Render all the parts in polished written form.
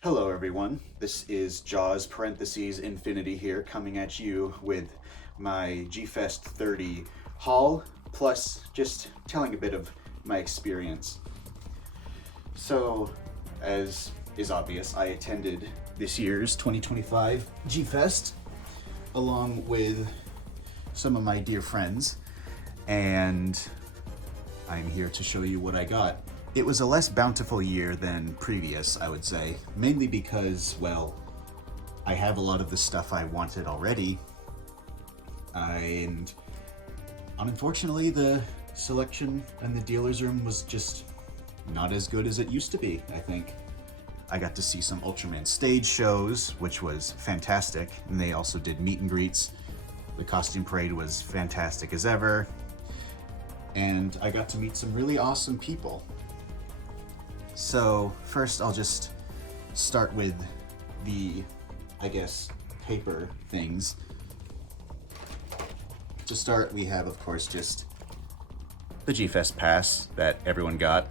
Hello everyone, this is Jaws parentheses Infinity here coming at you with my G-Fest 30 haul, plus just telling a bit of my experience. So, as is obvious, I attended this year's 2025 G-Fest along with some of my dear friends, and I'm here to show you what I got. It was a less bountiful year than previous, I would say, mainly because, well, I have a lot of the stuff I wanted already, and unfortunately the selection in the dealer's room was just not as good as it used to be, I think. I got to see some Ultraman stage shows, which was fantastic, and they also did meet and greets. The costume parade was fantastic as ever, and I got to meet some really awesome people. So first I'll just start with the, paper things. To start, we have, of course, just the G-Fest pass that everyone got.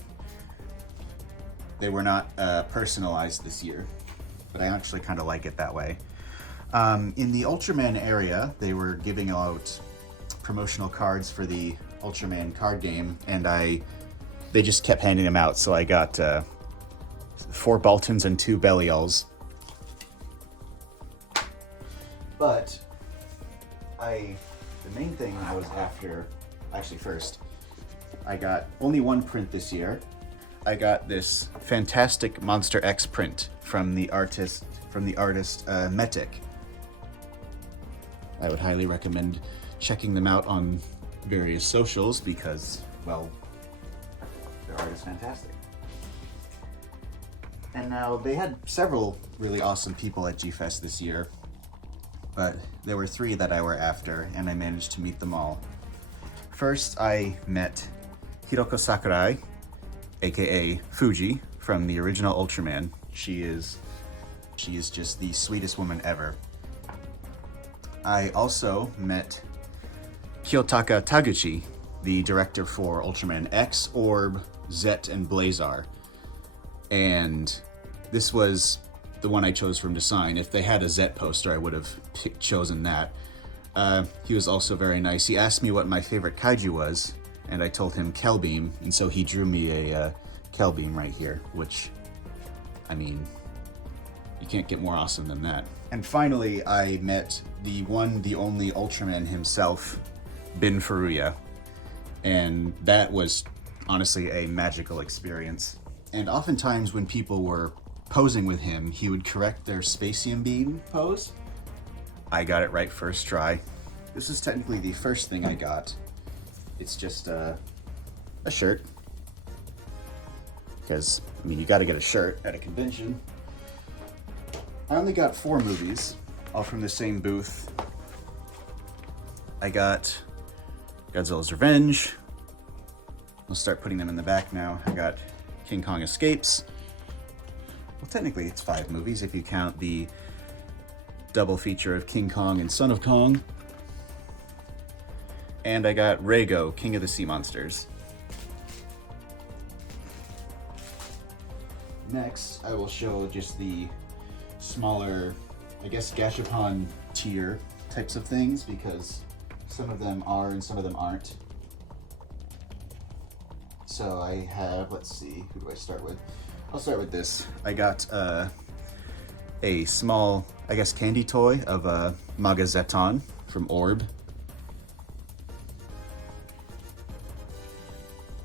They were not personalized this year, but I actually kind of like it that way. In the Ultraman area, they were giving out promotional cards for the Ultraman card game, and they just kept handing them out, so I got 4 Baltons and 2 Belials. But the main thing I was after, first, I got only one print this year. I got this fantastic Monster X print from the artist Metic. I would highly recommend checking them out on various socials because, well, their art is fantastic. And now they had several really awesome people at G-Fest this year, but there were 3 that I were after, and I managed to meet them all. First, I met Hiroko Sakurai, aka Fuji, from the original Ultraman. She is just the sweetest woman ever. I also met Kiyotaka Taguchi, the director for Ultraman X, Orb, Zet, and Blazar. And this was the one I chose for him to sign. If they had a Zet poster, I would have chosen that. He was also very nice. He asked me what my favorite kaiju was, and I told him Kelbeam, and so he drew me a Kelbeam right here, which, I mean, you can't get more awesome than that. And finally, I met the one, the only Ultraman himself, Bin Furuya, and that was honestly a magical experience. And oftentimes when people were posing with him, he would correct their Spacium Beam pose. I got it right first try. This is technically the first thing I got. It's just a shirt. Because, I mean, you gotta get a shirt at a convention. I only got 4 movies, all from the same booth. I got Godzilla's Revenge. I'll start putting them in the back now. I got King Kong Escapes. Well, technically it's 5 movies if you count the double feature of King Kong and Son of Kong. And I got Rego, King of the Sea Monsters. Next, I will show just the smaller, Gashapon tier types of things, because some of them are and some of them aren't. So I have, let's see, who do I start with? I'll start with this. I got a small, candy toy of Magazeton from Orb.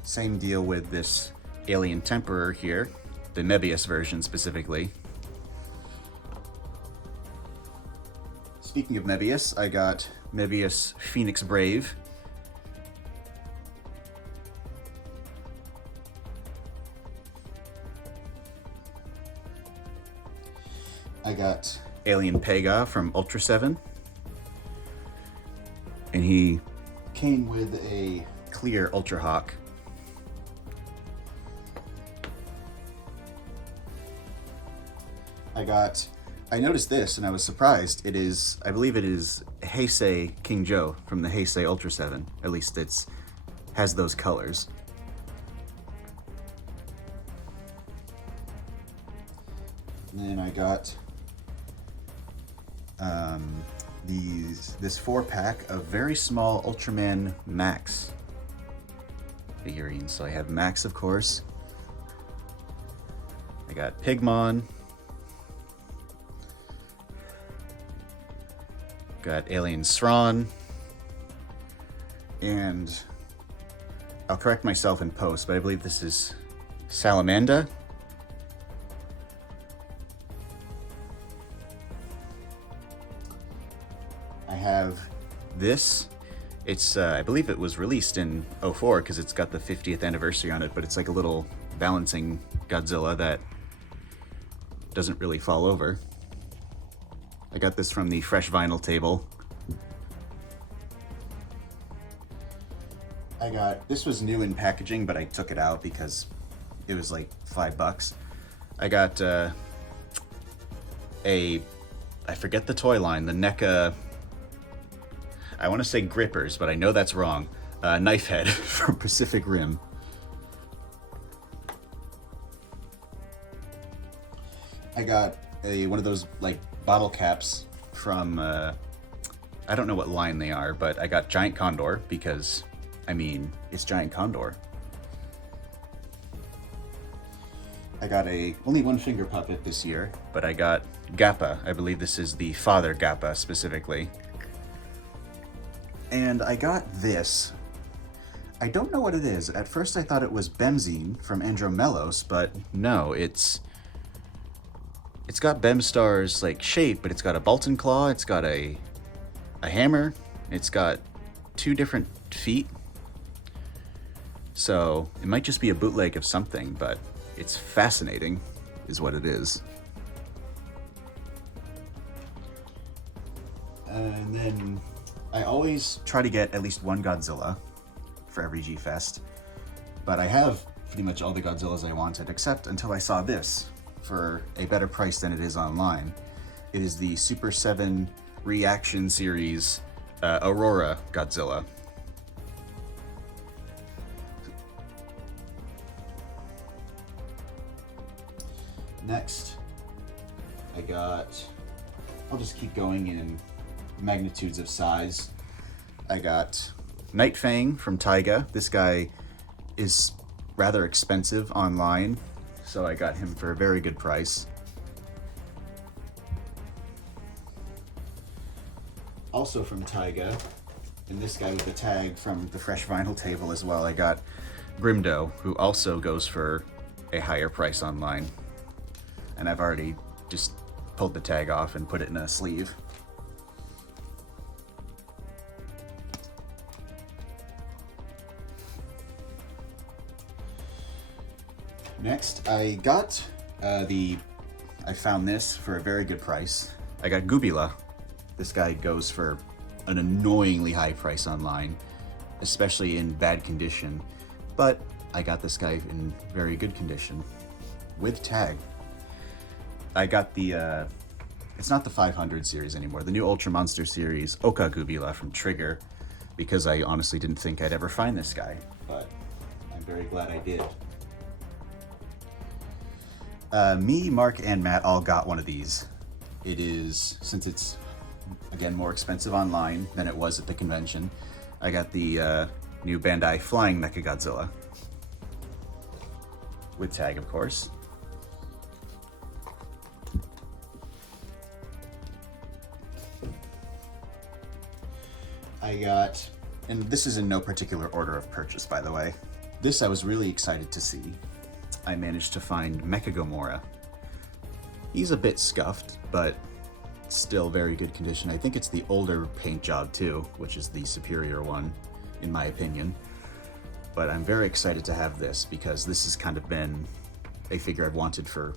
Same deal with this Alien Temperer here, the Mebius version specifically. Speaking of Mebius, I got Mebius Phoenix Brave. I got Alien Pega from Ultra 7. And he came with a clear Ultra Hawk. I noticed this and I was surprised. I believe it is Heisei King Joe from the Heisei Ultra 7. At least has those colors. And then I got this 4-pack of very small Ultraman Max figurines. So I have Max, of course. I got Pigmon. Got Alien Sron. And I'll correct myself in post, but I believe this is Salamanda. I have this. It's, I believe it was released in 04 because it's got the 50th anniversary on it, but it's like a little balancing Godzilla that doesn't really fall over. I got this from the fresh vinyl table. This was new in packaging, but I took it out because it was like $5. I got I forget the toy line, the NECA, I want to say Grippers, but I know that's wrong. Knife Head from Pacific Rim. I got one of those like bottle caps from, I don't know what line they are, but I got Giant Condor because, I mean, it's Giant Condor. I got only one finger puppet this year, but I got Gappa. I believe this is the father Gappa specifically. And I got this. I don't know what it is. At first I thought it was Benzine from Andromelos, but no, it's got Bemstar's like shape, but it's got a Bolton claw, it's got a hammer, it's got 2 different feet. So it might just be a bootleg of something, but it's fascinating, is what it is. And then I always try to get at least one Godzilla for every G-Fest, but I have pretty much all the Godzillas I wanted, except until I saw this for a better price than it is online. It is the Super 7 Reaction Series Aurora Godzilla. Next, I'll just keep going in magnitudes of size. I got Night Fang from Taiga. This guy is rather expensive online, so I got him for a very good price. Also from Taiga, and this guy with the tag from the fresh vinyl table as well, I got Grimdo, who also goes for a higher price online. And I've already just pulled the tag off and put it in a sleeve. Next, I got I found this for a very good price. I got Goobila. This guy goes for an annoyingly high price online, especially in bad condition. But I got this guy in very good condition, with tag. I got the, it's not the 500 series anymore, the new Ultra Monster series, Oka Goobila from Trigger, because I honestly didn't think I'd ever find this guy, but I'm very glad I did. Me, Mark, and Matt all got one of these. It is, since it's, again, more expensive online than it was at the convention, I got the new Bandai Flying Mechagodzilla. With tag, of course. I got, and this is in no particular order of purchase, by the way. This I was really excited to see. I managed to find Mechagomora. He's a bit scuffed, but still very good condition. I think it's the older paint job too, which is the superior one, in my opinion. But I'm very excited to have this because this has kind of been a figure I've wanted for,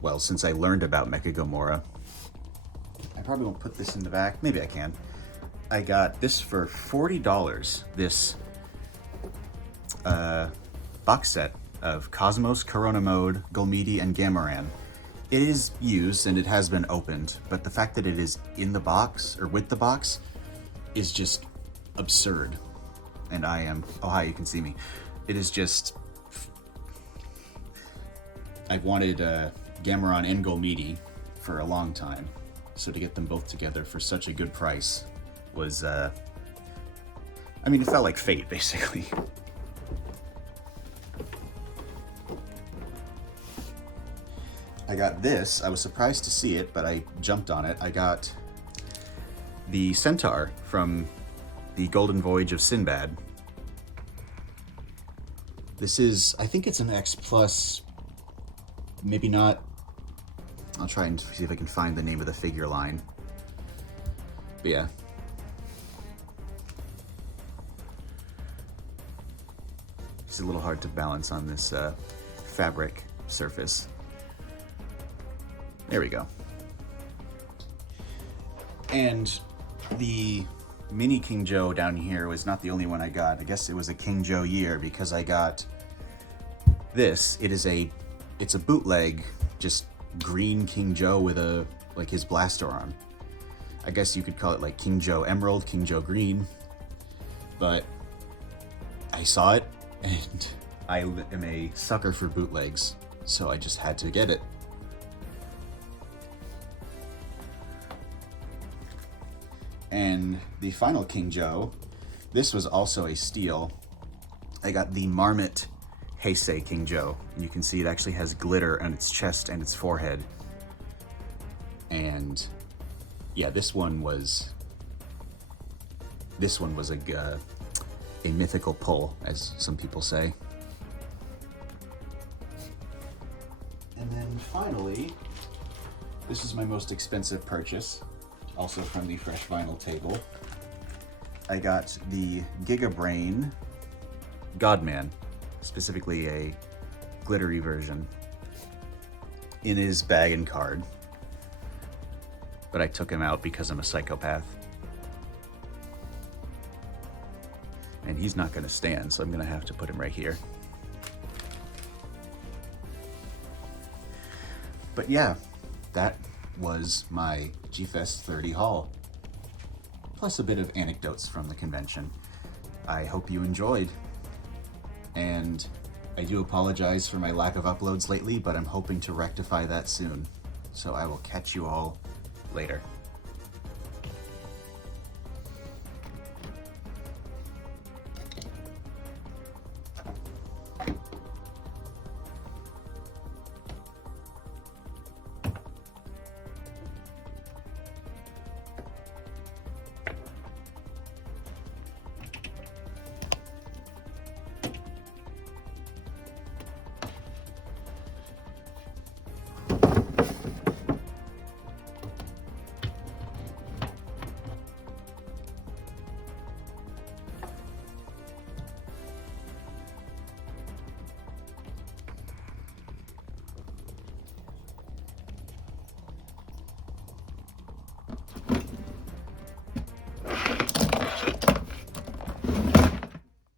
well, since I learned about Mechagomora. I probably won't put this in the back. Maybe I can. I got this for $40, this box set of Cosmos, Corona Mode, Golmidi, and Gamaran. It is used and it has been opened, but the fact that it is in the box, or with the box, is just absurd. And I am, oh hi, you can see me. It is just, I wanted Gameron and Golmidi for a long time. So to get them both together for such a good price was, I mean, it felt like fate, basically. I got this. I was surprised to see it, but I jumped on it. I got the Centaur from the Golden Voyage of Sinbad. This is, I think it's an X Plus, maybe not. I'll try and see if I can find the name of the figure line. But yeah. It's a little hard to balance on this fabric surface. There we go. And the mini King Joe down here was not the only one I got. I guess it was a King Joe year because I got this. It's a bootleg, just green King Joe with like his blaster arm. I guess you could call it like King Joe Emerald, King Joe Green. But I saw it and I am a sucker for bootlegs, so I just had to get it. And the final King Joe, this was also a steal. I got the Marmot Heisei King Joe, and you can see it actually has glitter on its chest and its forehead. And yeah, this one was a mythical pull, as some people say. And then finally, this is my most expensive purchase, also from the Fresh Vinyl table. I got the Gigabrain Godman, specifically a glittery version, in his bag and card. But I took him out because I'm a psychopath. And he's not gonna stand, so I'm gonna have to put him right here. But yeah, that was my G-Fest 30 haul, plus a bit of anecdotes from the convention. I hope you enjoyed, and I do apologize for my lack of uploads lately, but I'm hoping to rectify that soon. So I will catch you all later.